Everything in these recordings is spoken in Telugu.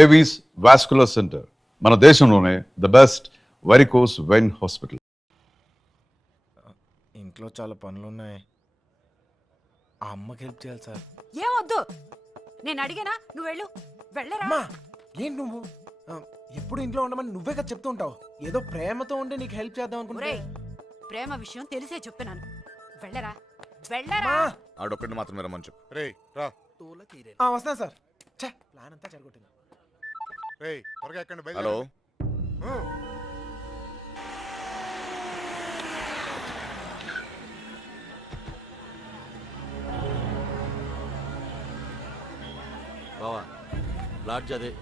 ఏవీస్ వాస్కులర్ సెంటర్ మన దేశంలోనే the best varicose vein hospital. ఇంట్లో చాలా పనులు ఉన్నాయి. ఆ అమ్మకి హెల్ప్ చేయాలి సార్. ఏమొద్దు, నేను అడిగానా, నువ్వు వెళ్ళు. వెళ్ళరా. అమ్మా ఏం నువ్వు ఎప్పుడు ఇంట్లో ఉండమని నువ్వే కదా చెప్తూ ఉంటావు. ఏదో ప్రేమతో ఉండి నీకు హెల్ప్ చేద్దాం అనుకుంటే. ప్రేమ విషయం తెలిసే చెప్తున్నాను. వెళ్ళరా వెళ్ళరా. ఆడొక్కడిని మాత్రమే రమ్మని చెప్పు. రే రా. వస్తాను సార్. ప్లాన్ అంతా చెడగొట్టింది. రేయ్ త్వరగా ఎక్కండి. హలో బావా, లాడ్జ్ అదే.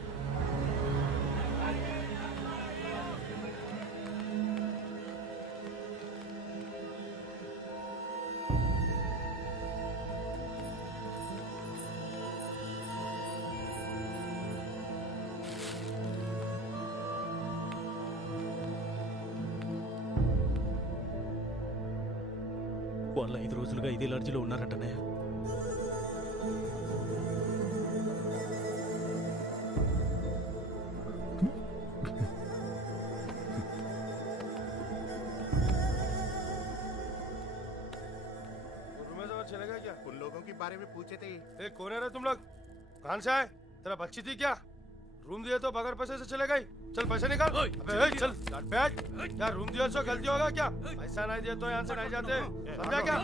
వాళ్ళు 5 రోజులుగా ఇదే లాడ్జిలో ఉన్నారంటనే. चलेगा क्या? उन लोगों के बारे में पूछे थे. कौन है रे तुम लोग? कहाँ से आए? तेरा बच्ची थी क्या? रूम दिए तो बगैर पैसे से चले गई. चल पैसे निकाल. अबे चल बैठ. क्या रूम दिया सो गलती होगा क्या? पैसा नहीं दिए तो यहाँ से नहीं जाते. समझा क्या?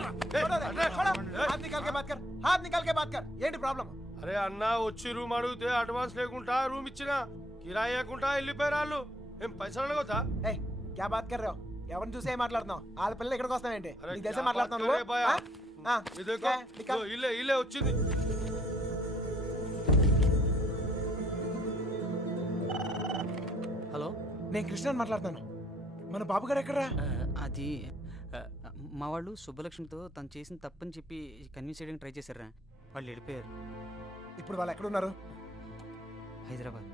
हाथ निकाल के बात कर. हाथ निकाल के बात कर. ఏంటి ప్రాబ్లం? అరే అన్న వచ్చి రూమ్ అడిగితే అడ్వాన్స్ లేకుండా రూమ్ ఇచ్చినా కిరాయి లేకుండా వెళ్ళిపోయారు వాళ్ళు. ఏం పైసలు అడగొద్దా? ఏయ్ क्या बात कर रहे हो? ఎవరిని చూసి ఏం మాట్లాడుతున్నావు? వాళ్ళ పిల్లలు ఇక్కడికి వస్తావేంటి? నీకు తెలిసే మాట్లాడుతున్నావు నువ్వు? ఇల్లే వచ్చింది. హలో, నేను కృష్ణని మాట్లాడుతాను. మన బాబు గారు ఎక్కడరా? అది మా వాళ్ళు సుబ్బలక్ష్మితో తను చేసిన తప్పని చెప్పి కన్విన్స్ చేయడానికి ట్రై చేశారా. వాళ్ళు వెళ్ళిపోయారు. ఇప్పుడు వాళ్ళు ఎక్కడున్నారు? హైదరాబాద్.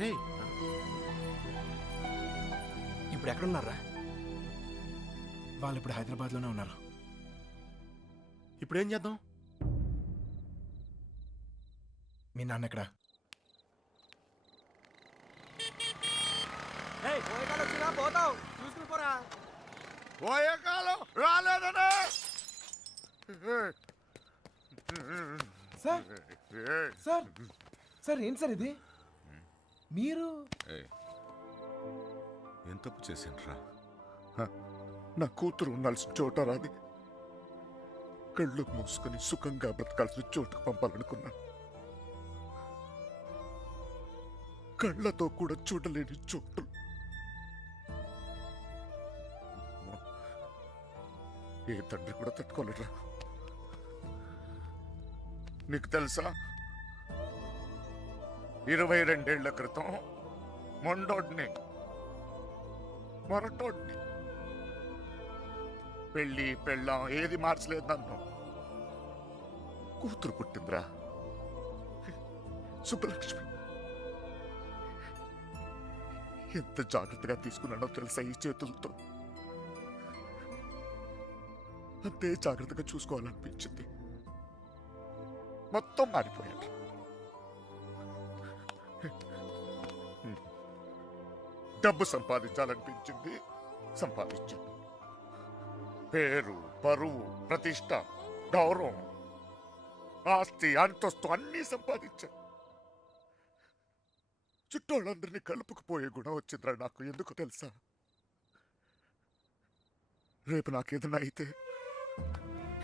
రే ఇప్పుడు ఎక్కడున్నారా? వాళ్ళు ఇప్పుడు హైదరాబాద్ లోనే ఉన్నారు. ఇప్పుడు ఏం చేద్దాం? మీ నాన్న ఎక్కడ? పోతావు చూసుకుని పోరా. పోయే కాలం రాలేదనే. సార్ సార్ సార్ ఏంటి సార్ ఇది? మీరు ఏం తప్పు చేసిండ్రా? నా కూతురు ఉండాల్సిన చోట రాది. కళ్ళు మూసుకొని సుఖంగా బ్రతకాల్సిన చోటుకు పంపాలనుకున్నా. కళ్ళతో కూడా చూడలేని చోటు. ఏ తండ్రి కూడా తట్టుకోలేరా. నీకు తెలుసా, 22 ఏళ్ల క్రితం మొండోడ్ని మొరటోడ్ని పెళ్ళి పెళ్ళాం ఏది మార్చలేదు నన్ను. కూతురు పుట్టిందిరా, సుబ్బలక్ష్మి. ఎంత జాగ్రత్తగా తీసుకున్నానో తెలుసా ఈ చేతులతో. అంతే జాగ్రత్తగా చూసుకోవాలనిపించింది. మొత్తం మారిపోయాడు. డబ్బు సంపాదించాలనిపించింది, సంపాదించాను. పేరు, పరువు, ప్రతిష్ట, గౌరవం, ఆస్తి, అంతస్తు అన్నీ సంపాదించాను. చుట్టోళ్ళందరినీ కలుపుకుపోయే గుణం వచ్చిందిరా నాకు. ఎందుకు తెలుసా? రేపు నాకేదైనా అయితే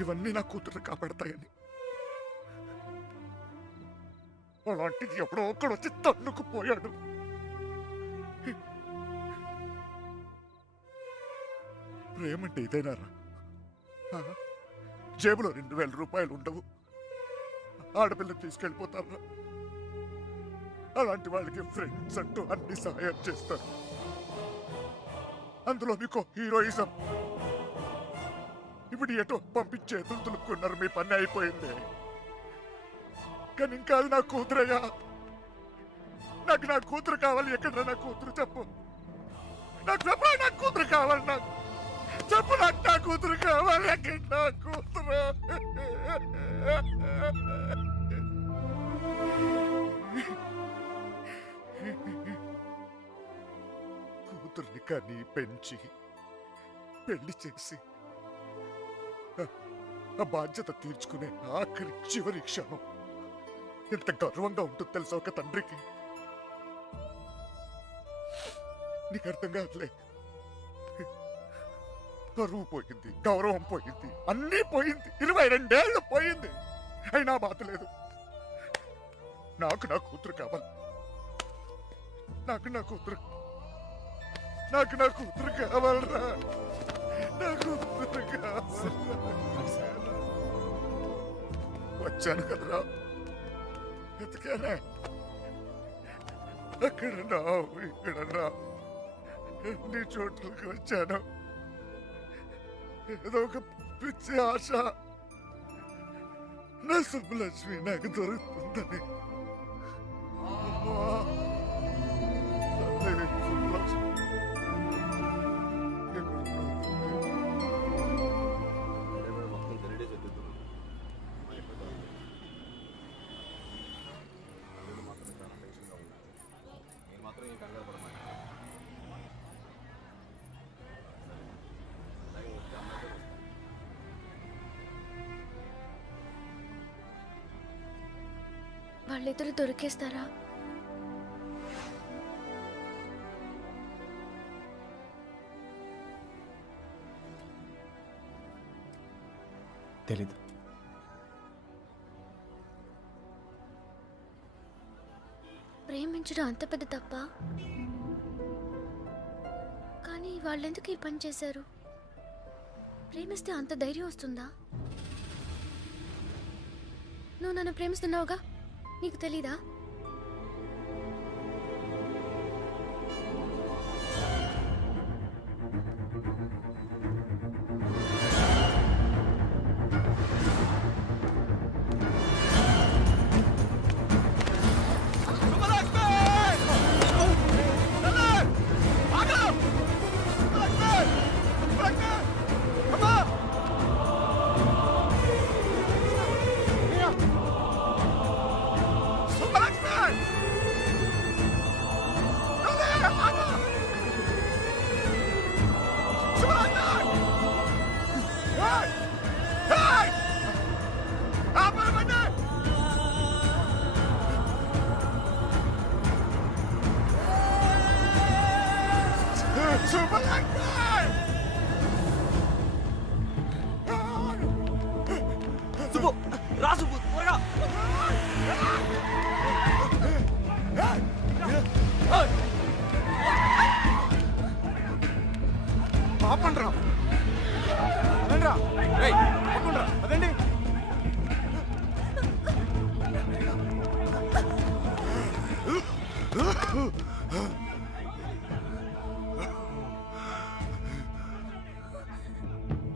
ఇవన్నీ నా కూతురు కాపాడతాయని. అలాంటిది ఎప్పుడో ఒక్కడు వచ్చి తన్నుకుపోయాడు. ప్రేమంటే ఇదేనారా? జేబులో 2000 రూపాయలు ఉండవు, ఆడపిల్లని తీసుకెళ్ళిపోతారా? అలాంటి వాళ్ళకి ఫ్రెండ్స్ అంటూ అన్ని సహాయం చేస్తారు. అందులో మీకు హీరోయిజం. ఇప్పుడు ఎటో పంపించే దులుపుకున్నారు. మీ పని అయిపోయింది. కానీ ఇంకా అది నా కూతురయ్యా. నాకు నా కూతురు కావాలి. ఎక్కడ నా కూతురు చెప్పు. నాకు చెప్పు, నా కూతురు కావాలి. నాకు చెప్పు, నాకు నా కూతురు కావాలి. ఎక్కడ నా కూతురు? కని పెంచి పెళ్లి చేసి ఆ బాధ్యత తీర్చుకునే ఆఖరి చివరి క్షణం ఎంత గర్వంగా ఉంటుంది తెలుసా ఒక తండ్రికి. నీకు అర్థం కాదులే. పరువు పోయింది, గౌరవం పోయింది, అన్నీ పోయింది, 22 ఏళ్ళు పోయింది. అయినా బాధ లేదు. నాకు నా కూతురు కావాలి. నాకు నా కూతురు కావాలరా. నా కూతురు కావాలి. వచ్చాను కదరా, ఎతికానే. అక్కడన్నా ఇక్కడన్నా ఎన్ని చోట్లకి వచ్చాను. ఏదో ఒక పిచ్చి ఆశ నా సుబ్బలక్ష్మి నాకు దొరుకుతుందని. అమ్మా, తల్లి సుబ్బలక్ష్మి వాళ్ళిద్దరు దొరికేస్తారా? తెలీదు. ప్రేమించడం అంత పెద్ద తప్ప? కానీ వాళ్ళెందుకు ఈ పని చేశారు? ప్రేమిస్తే అంత ధైర్యం వస్తుందా? నువ్వు నన్ను ప్రేమిస్తున్నావుగా, నీకు తెలీదా?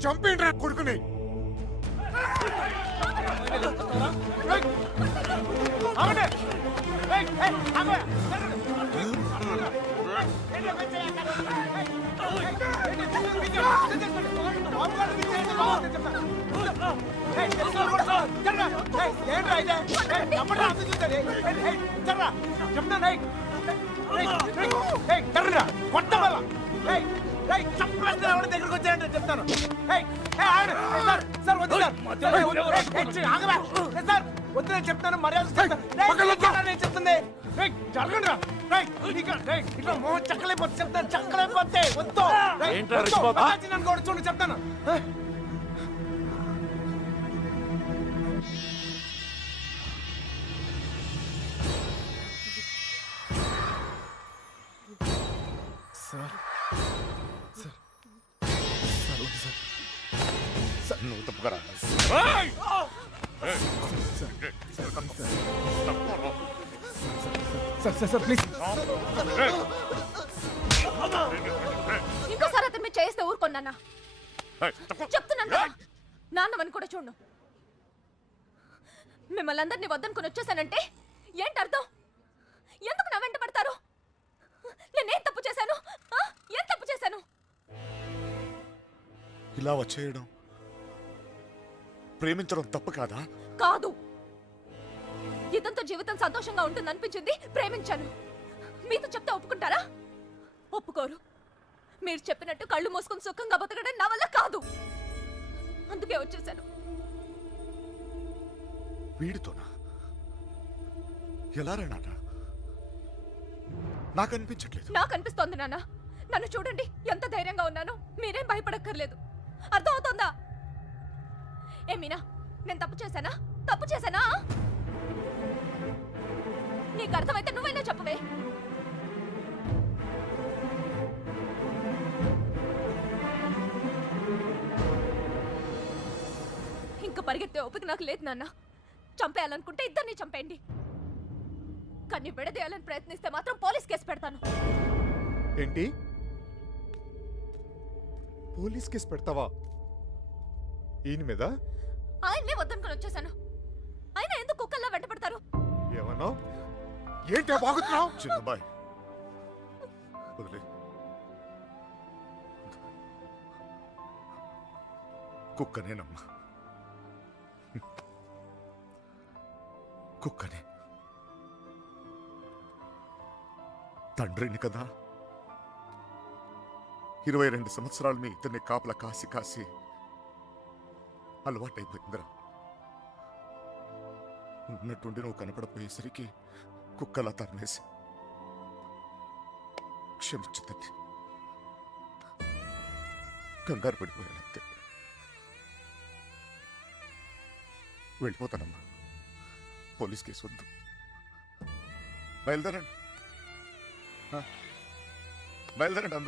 చంపేంట్రా కొడుకుని. దగ్గరకు వచ్చాయంటే చెప్తాను. వద్దు చెప్తాను, మర్యాద నేను చెప్తుంది. జరగండి ఇట్లా మోహన్ చక్కలైపోతే చెప్తాను, చక్కలైపోతే వద్దు నన్ను కూడా చూడండి చెప్తాను. సార్ నువ్వు తప్పుకరా. Sir please. ఇంకోసారి అతను మీరు చేస్తే ఊరుకోన్నా. చెప్తున్నాను కదా, నాన్నమని కూడా చూడు. మిమ్మల్ని అందరినీ వద్దనుకుని వచ్చేసానంటే ఏంటి అర్థం? ఎందుకు నా వెంట పడతారు? నేనేం తప్పు చేశాను? ఏం తప్పు చేశాను? ఇలా వచ్చేయడం, ప్రేమించడం తప్పు కాదా? కాదు. ఇదంతా జీవితం సంతోషంగా ఉంటుంది అనిపించింది, ప్రేమించాను. మీతో చెప్తే ఒప్పుకుంటారా? ఒప్పుకోరు. మీరు చెప్పినట్టు కళ్ళు మూసుకొని సుఖంగా బతకడం నా వల్ల కాదు. అందుకే వచ్చేసాను. వీడితోనా? ఎలా రా నాన్న? నాకు అనిపించట్లేదు. నాకు అనిపిస్తోంది నాన్న. నన్ను చూడండి, ఎంత ధైర్యంగా ఉన్నాను. మీరేం భయపడక్కర్లేదు. అర్థమవుతోందా? ఏ మీనా, నేను తప్పు చేశానా? తప్పు చేశానా? నీకు అర్థమైతే నువ్వైనా చెప్పవే. ఇంకా పరిగెత్తే ఓపిక నాకు లేదు నాన్న. చంపేయాలనుకుంటే ఇద్దరిని చంపేయండి. కానీ విడదీయాలని ప్రయత్నిస్తే మాత్రం పోలీస్ కేసు పెడతాను. ఏంటి? పోలీస్ కేసు పెడతావా ఈయన మీద? ఆయన్నే వద్దనుకొని వచ్చేసాను. ఆయన ఎందుకు కుక్కల్లా వెంట పడతారు? ఏమన్నా? ఏంటి బాగుతున్నావు? చిన్నబాయ్ వదిలే. కుక్కనేనమ్మా, కుక్కనే. తండ్రిని కదా, 22 సంవత్సరాలు మీ ఇద్దరిని కాపలా కాసి కాసి అలవాటైపోయిందిరా. ఉన్నట్టుండి నువ్వు కనపడపోయేసరికి కుక్కలా తరిమేసి. క్షమించు తల్లి, కంగారు పడిపోయానంతే. వెళ్ళిపోతానమ్మా. పోలీస్ కేసు వద్దు. బయలుదేరండి, బయలుదేరండి అందరూ.